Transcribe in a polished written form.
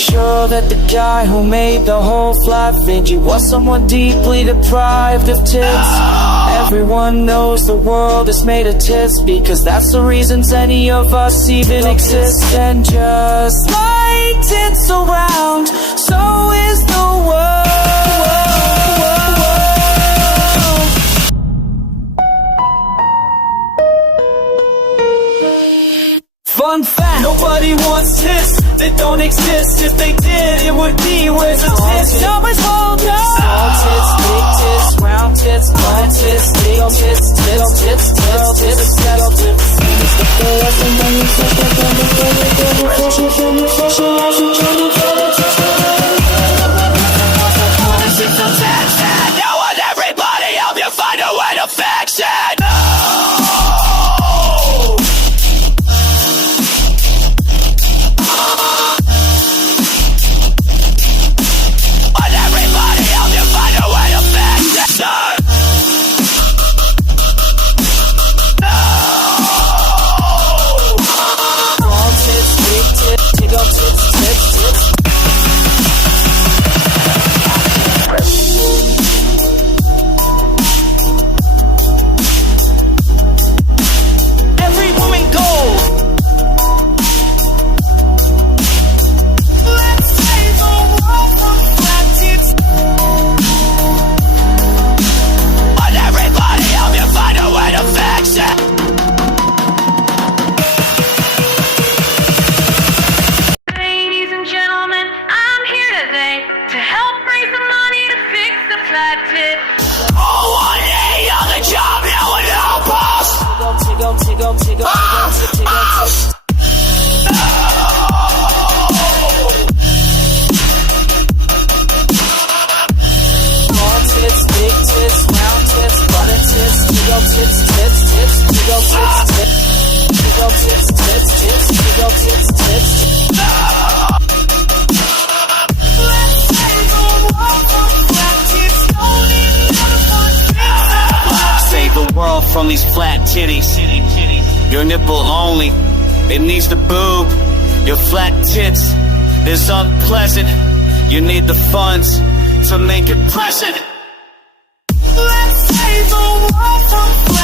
sure that the guy who made the whole flat Vinci was someone deeply deprived of tits. Everyone knows the world is made of tits, because that's the reasons any of us even exist. And just like tits around, so is the world. Fun fact, nobody wants tits that don't exist. If they did, it would be where's the tits? Numbers hold up. Small tits, big tits, round tits, fun tits, big tits, tits, tits, tits, tits, I want everybody help you find a way to fix it. Save the world from these flat titties. Your nipple only, it needs the boob. Your flat tits is unpleasant. You need the funds to make it present. Let's save the world from